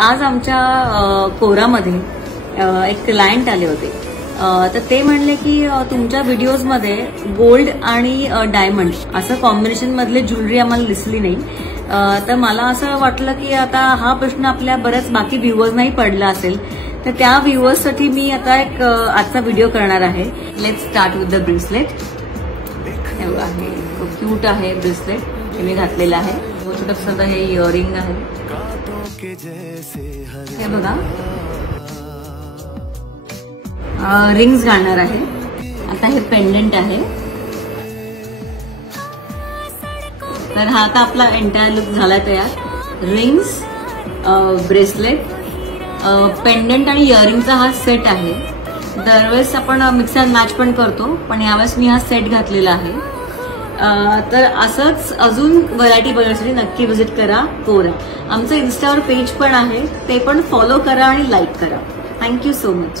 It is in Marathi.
आज आमच्या कोरामध्ये एक क्लायंट आले होते, तर ते म्हणले की तुमच्या व्हिडिओजमध्ये गोल्ड आणि डायमंड असं कॉम्बिनेशन मधले ज्वेलरी आम्हाला दिसली नाही. तर मला असं वाटलं की आता हा प्रश्न आपल्या बऱ्याच बाकी व्ह्युअर्सनाही पडला असेल, तर त्या व्ह्युअर्ससाठी मी आता एक आजचा व्हिडिओ करणार आहे. Let's start with the bracelet. हे बघा, हे खूप क्यूट आहे ब्रेसलेट, हे मी घातलेलं आहे. छोटंसं हे इयरिंग आहे. हे बघा, रिंग्स घालणार आहे. आता हे पेंडंट आहे. तर हा आता आपला एंटायर लुक झाला तयार. रिंग्स, ब्रेसलेट, पेंडंट आणि इयरिंगचा हा सेट आहे. दरवेळेस आपण मिक्स अँड मॅच पण करतो, पण यावेळेस मी हा सेट घातलेला आहे. तर असंच अजून व्हरायटी बघण्यासाठी नक्की व्हिजिट करा कोरा. आमचं इन्स्टावर पेज पण आहे, ते पण फॉलो करा आणि लाईक करा. Thank you so much.